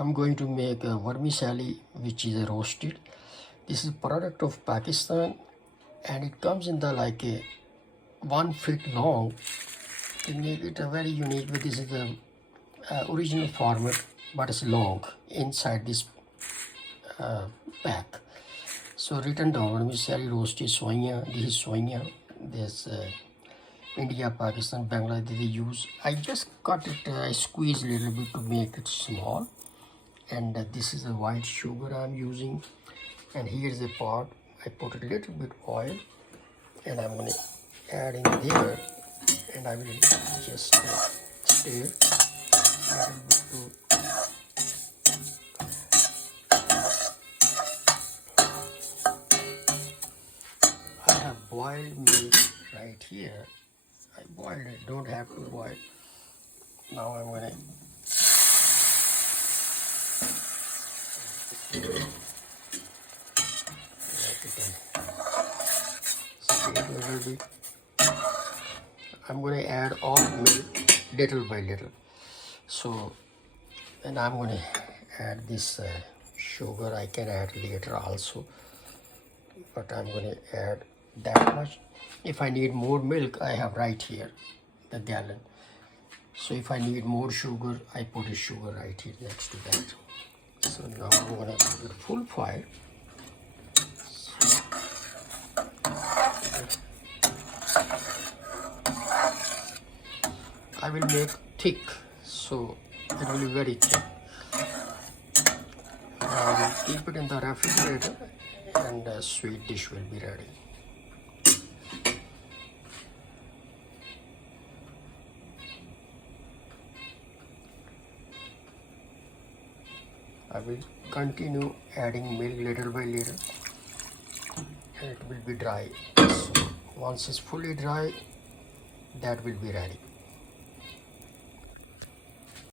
I'm going to make a vermicelli, which is a roasted. This is a product of Pakistan, and it comes in the like a 1 foot long. To make it a very unique, but this is the original format, but it's long inside this pack. So written down vermicelli roasted Sovyaa. This is Sovyaa. This India, Pakistan, Bangladesh they use. I just cut it, I squeeze a little bit to make it small. And this is the white sugar I'm using. And here's the pot. I put a little bit oil, and I'm gonna add in there, and I will just stir a little bit to I have boiled meat right here. I boiled it, don't have to boil. Now I'm gonna let it steam a little bit. I'm gonna add all milk little by little. So, and I'm gonna add this sugar. I can add later also, but I'm gonna add that much. If I need more milk, I have right here the gallon. So if I need more sugar, I put a sugar right here next to that. So now I'm gonna put it full fire. I will make thick, so it will be very thick. I will keep it in the refrigerator, and the sweet dish will be ready. I will continue adding milk little by little, and it will be dry. So once it's fully dry, that will be ready.